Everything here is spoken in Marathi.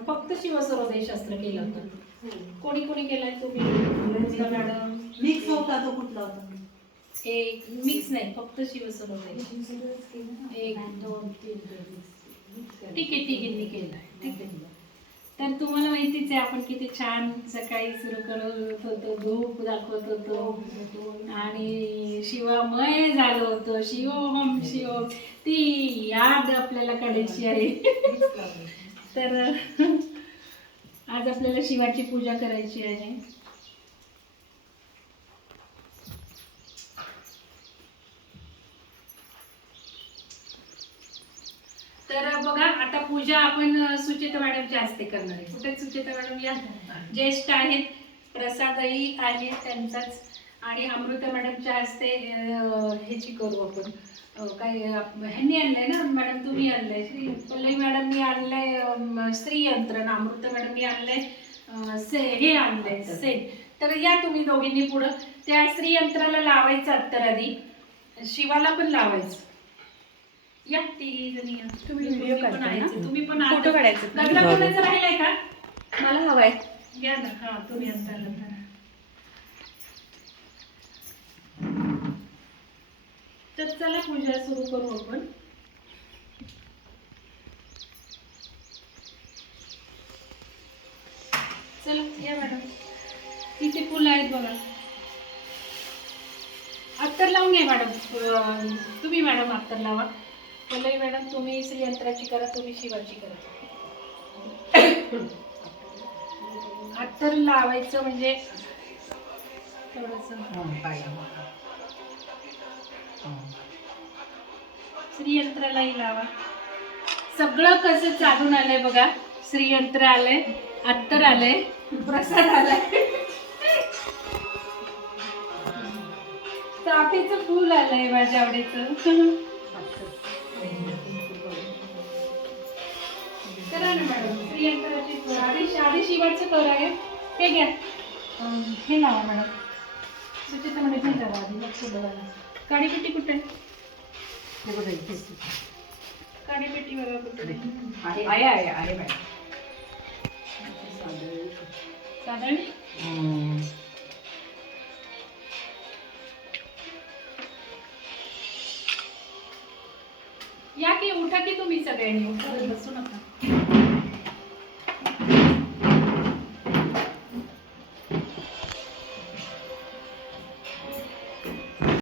फक्त शिवसरोदय शास्त्र केलं होतं. कोणी कोणी केलाय तुम्ही? मॅडम? मिक्स होता तो कुठला होता? एक मिक्स नाही फक्त शिवसरोदय एक दोन तीन ठीक आहे तिघींनी केलाय. ठीक आहे. तर तुम्हाला माहितीच आहे आपण किती छान सकाळी सुरू करत होतो धूप दाखवत होतो. आणि शिवामय झालो होतो. शिवोम शिवोम. ती याद आपल्याला काढायची आहे. तर आज आपल्याला शिवाची पूजा करायची आहे. तर बघा आता पूजा आपण सुचेता मॅडमच्या हस्ते करणार आहे. कुठे सुचेता मॅडम? या. ज्येष्ठ आहेत प्रसादही आहे त्यांचाच. आणि अमृता मॅडमच्या हस्ते ह्याची करू आपण. काय आप- ह्यांनी आणलंय ना मॅडम तुम्ही आणलंय. श्री पल्लवी मॅडमनी आणलंय ना अमृता मॅडमनी आणलंय से हे आणलंय सेट तर या तुम्ही दोघींनी पुढं. त्या श्रीयंत्राला लावायचं अत्तर आधी शिवाला पण लावायचं. या तिघी जणी या. तुम्ही तुम्ही व्हिडिओ पण काढताय ना? यायचं. तुम्ही पण फोटो काढायचे? लग्न कोणाचं राहिलंय का? मला हवाय. घ्या ना. हा तुम्ही अंतर अंतर तर चला पूजा सुरू करू आपण. चला या मॅडम. किती फुलं आहेत बघा. अत्तर लावून घ्या मॅडम. तुम्ही मॅडम अत्तर लावा. पल्लवी मॅडम तुम्ही श्रीयंत्राची करा तुम्ही शिवाची करा. अत्तर लावायचं म्हणजे थोडंसं. श्रीयंत्रालाही लावा. सगळं कसं चालून आलंय बघा. श्रीयंत्र आलंय अत्तर आलंय प्रसाद आलाय. चाफेचं फूल आलंय माझ्या आवडीचं. करा ना मॅडम श्रीयंत्राची आधी आधी शिवाचं कर आहे. हे घ्या. हे लावा मॅडम. सुचिता मॅडम हे आधी लक्ष बघायला काडीपेटी कुठे? काडीपेटी बघा कुठे? आहे? आहे. आहे आहे मॅडम साधारण या की उठा की तुम्ही सगळ्यांनी. उठा बसू नका.